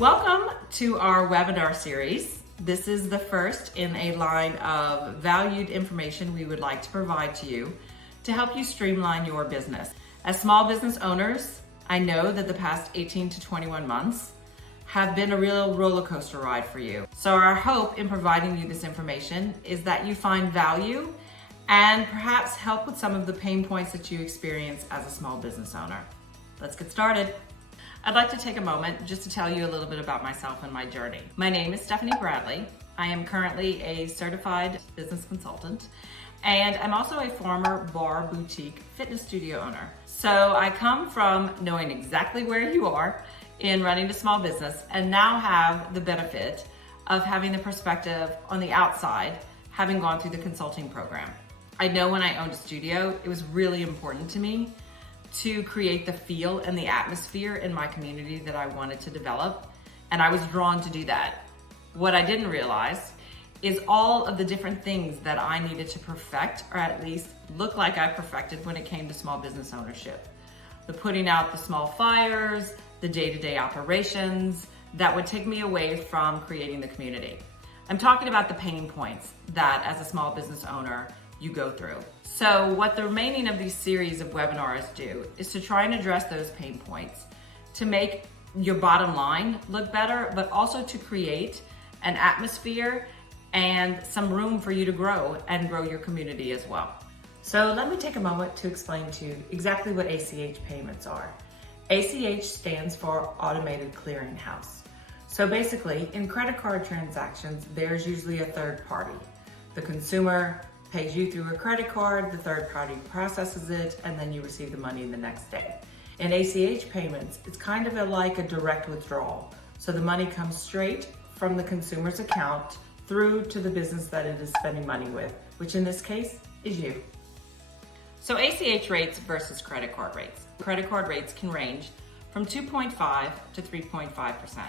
Welcome to our webinar series. This is the first in a line of valued information we would like to provide to you to help you streamline your business. As small business owners, I know that the past 18 to 21 months have been a real roller coaster ride for you. So our hope in providing you this information is that you find value and perhaps help with some of the pain points that you experience as a small business owner. Let's get started. I'd like to take a moment just to tell you a little bit about myself and my journey. My name is Stephanie Bradley. I am currently a certified business consultant, and I'm also a former bar boutique fitness studio owner. So I come from knowing exactly where you are in running a small business and now have the benefit of having the perspective on the outside, having gone through the consulting program. I know when I owned a studio, it was really important to me to create the feel and the atmosphere in my community that I wanted to develop, and I was drawn to do that. What I didn't realize is all of the different things that I needed to perfect, or at least look like I perfected when it came to small business ownership. The putting out the small fires, the day-to-day operations that would take me away from creating the community. I'm talking about the pain points that as a small business owner you go through. So what the remaining of these series of webinars do is to try and address those pain points to make your bottom line look better, but also to create an atmosphere and some room for you to grow and grow your community as well. So let me take a moment to explain to you exactly what ACH payments are. ACH stands for Automated Clearinghouse. So basically, in credit card transactions, there's usually a third party. The consumer pays you through a credit card, the third party processes it, and then you receive the money the next day. In ACH payments, it's kind of like a direct withdrawal. So the money comes straight from the consumer's account through to the business that it is spending money with, which in this case is you. So ACH rates versus credit card rates. Credit card rates can range from 2.5 to 3.5%.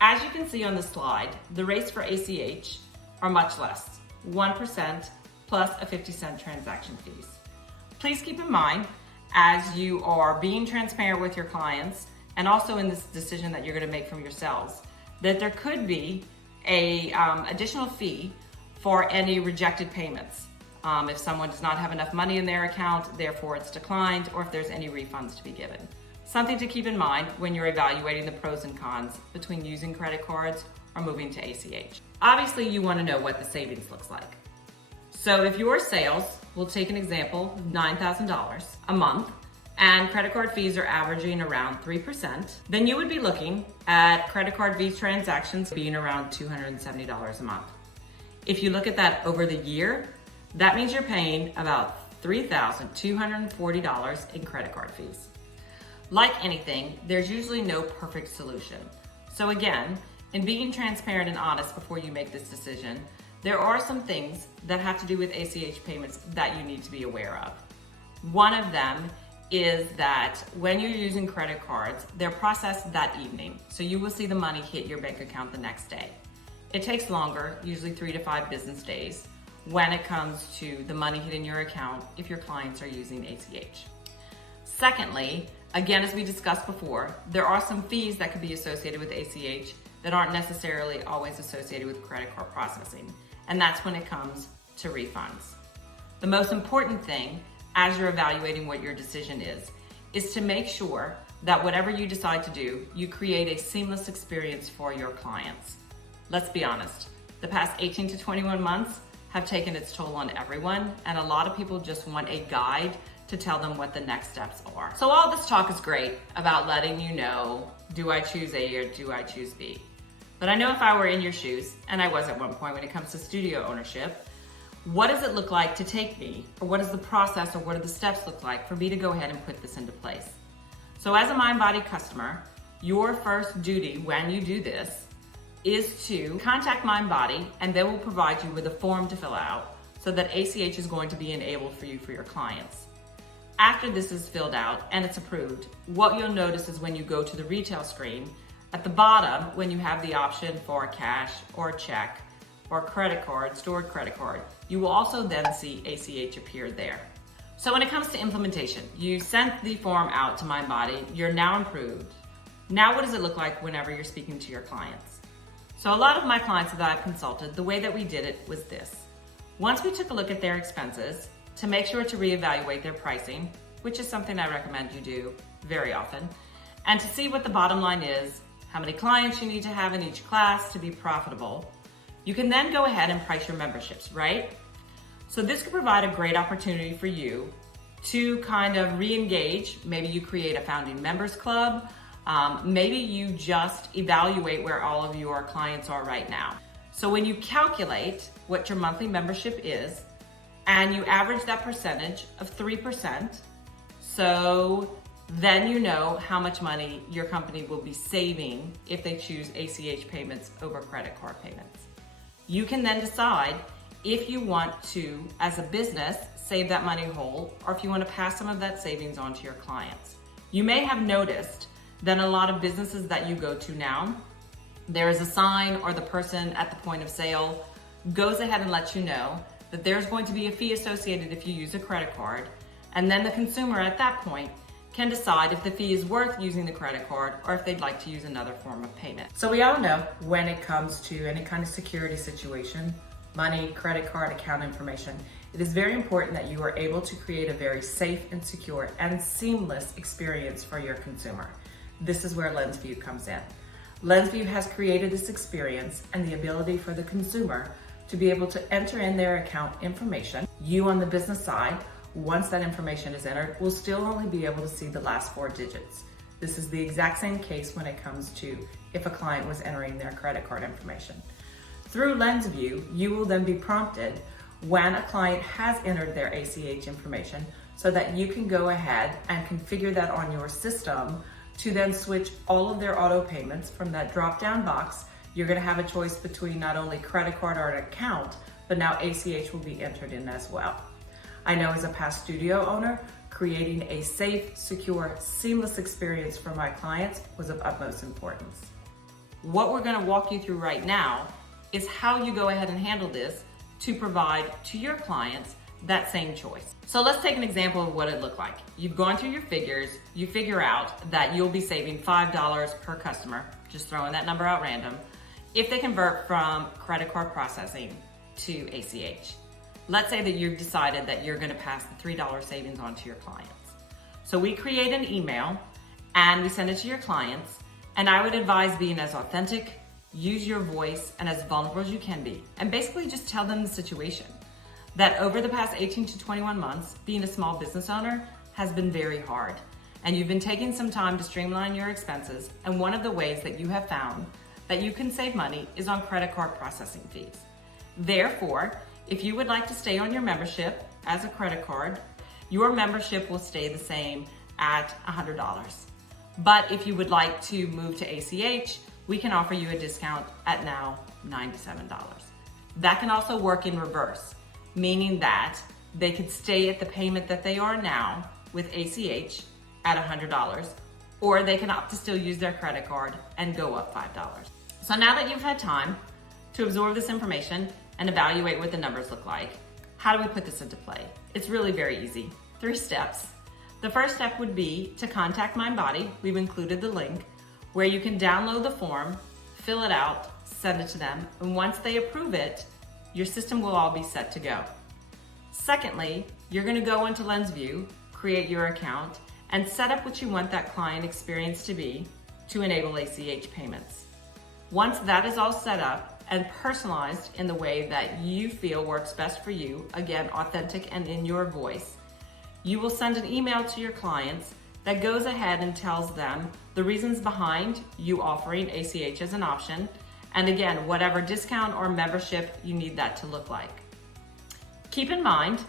As you can see on the slide, the rates for ACH are much less, 1% plus a 50-cent transaction fees. Please keep in mind, as you are being transparent with your clients and also in this decision that you're going to make from yourselves, that there could be a additional fee for any rejected payments. If someone does not have enough money in their account, therefore it's declined, or if there's any refunds to be given. Something to keep in mind when you're evaluating the pros and cons between using credit cards or moving to ACH. Obviously, you want to know what the savings looks like. So if your sales, we'll take an example, $9,000 a month, and credit card fees are averaging around 3%, then you would be looking at credit card fee transactions being around $270 a month. If you look at that over the year, that means you're paying about $3,240 in credit card fees. Like anything, there's usually no perfect solution. So again, in being transparent and honest before you make this decision, there are some things that have to do with ACH payments that you need to be aware of. One of them is that when you're using credit cards, they're processed that evening. So you will see the money hit your bank account the next day. It takes longer, usually 3 to 5 business days, when it comes to the money hitting your account if your clients are using ACH. Secondly, again, as we discussed before, there are some fees that could be associated with ACH that aren't necessarily always associated with credit card processing. And that's when it comes to refunds. The most important thing as you're evaluating what your decision is to make sure that whatever you decide to do, you create a seamless experience for your clients. Let's be honest, the past 18 to 21 months have taken its toll on everyone, and a lot of people just want a guide to tell them what the next steps are. So all this talk is great about letting you know, do I choose A or do I choose B? But I know if I were in your shoes, and I was at one point when it comes to studio ownership, what does it look like to take me, or what is the process, or what do the steps look like for me to go ahead and put this into place? So as a MindBody customer, your first duty when you do this is to contact MindBody, and they will provide you with a form to fill out so that ACH is going to be enabled for you for your clients. After this is filled out and it's approved, what you'll notice is when you go to the retail screen, at the bottom, when you have the option for cash or check or credit card, stored credit card, you will also then see ACH appear there. So when it comes to implementation, you sent the form out to MindBody, you're now approved. Now, what does it look like whenever you're speaking to your clients? So a lot of my clients that I've consulted, the way that we did it was this. Once we took a look at their expenses to make sure to reevaluate their pricing, which is something I recommend you do very often, and to see what the bottom line is, how many clients you need to have in each class to be profitable, you can then go ahead and price your memberships, right? So this could provide a great opportunity for you to kind of re-engage. Maybe you create a founding members club. Maybe you just evaluate where all of your clients are right now. So when you calculate what your monthly membership is, and you average that percentage of 3%, so then you know how much money your company will be saving if they choose ACH payments over credit card payments. You can then decide if you want to, as a business, save that money whole, or if you want to pass some of that savings on to your clients. You may have noticed that a lot of businesses that you go to now, there is a sign or the person at the point of sale goes ahead and lets you know that there's going to be a fee associated if you use a credit card. And then the consumer at that point can decide if the fee is worth using the credit card or if they'd like to use another form of payment. So we all know when it comes to any kind of security situation, money, credit card, account information, it is very important that you are able to create a very safe and secure and seamless experience for your consumer. This is where LenzVU comes in. LenzVU has created this experience and the ability for the consumer to be able to enter in their account information. You on the business side, once that information is entered, will still only be able to see the last 4 digits. This is the exact same case when it comes to if a client was entering their credit card information. Through LenzVU, you will then be prompted when a client has entered their ACH information so that you can go ahead and configure that on your system to then switch all of their auto payments from that drop-down box. You're going to have a choice between not only credit card or an account, but now ACH will be entered in as well. I know as a past studio owner, creating a safe, secure, seamless experience for my clients was of utmost importance. What we're going to walk you through right now is how you go ahead and handle this to provide to your clients that same choice. So let's take an example of what it looked like. You've gone through your figures, you figure out that you'll be saving $5 per customer, just throwing that number out random, if they convert from credit card processing to ACH. Let's say that you've decided that you're gonna pass the $3 savings on to your clients. So we create an email and we send it to your clients, and I would advise being as authentic, use your voice, and as vulnerable as you can be, and basically just tell them the situation. That over the past 18 to 21 months, being a small business owner has been very hard, and you've been taking some time to streamline your expenses, and one of the ways that you have found that you can save money is on credit card processing fees. Therefore, if you would like to stay on your membership as a credit card, your membership will stay the same at $100. But if you would like to move to ACH, we can offer you a discount at now $97. That can also work in reverse, meaning that they could stay at the payment that they are now with ACH at $100, or they can opt to still use their credit card and go up $5. So now that you've had time to absorb this information and evaluate what the numbers look like, how do we put this into play? It's really very easy. 3 steps. The first step would be to contact MindBody. We've included the link where you can download the form, fill it out, send it to them, and once they approve it, your system will all be set to go. Secondly, you're gonna go into LenzVU, create your account, and set up what you want that client experience to be to enable ACH payments. Once that is all set up and personalized in the way that you feel works best for you, again, authentic and in your voice, you will send an email to your clients that goes ahead and tells them the reasons behind you offering ACH as an option, and again, whatever discount or membership you need that to look like. Keep in mind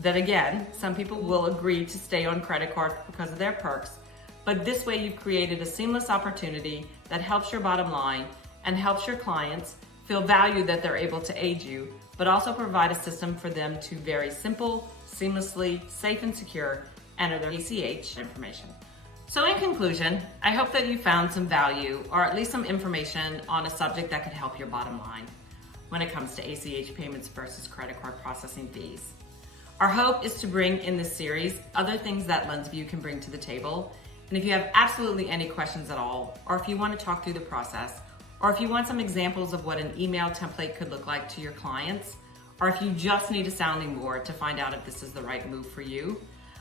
that again, some people will agree to stay on credit card because of their perks, but this way you've created a seamless opportunity that helps your bottom line and helps your clients feel valued that they're able to aid you, but also provide a system for them to very simple, seamlessly, safe and secure enter their ACH information. So in conclusion, I hope that you found some value or at least some information on a subject that could help your bottom line when it comes to ACH payments versus credit card processing fees. Our hope is to bring in this series other things that LenzVU can bring to the table And if you have absolutely any questions at all, or if you want to talk through the process, or if you want some examples of what an email template could look like to your clients, or if you just need a sounding board to find out if this is the right move for you,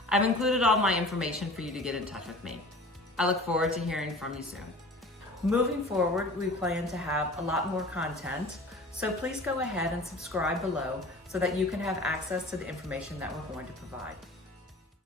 I've included all my information for you to get in touch with me. I look forward to hearing from you soon. Moving forward, we plan to have a lot more content, so please go ahead and subscribe below so that you can have access to the information that we're going to provide.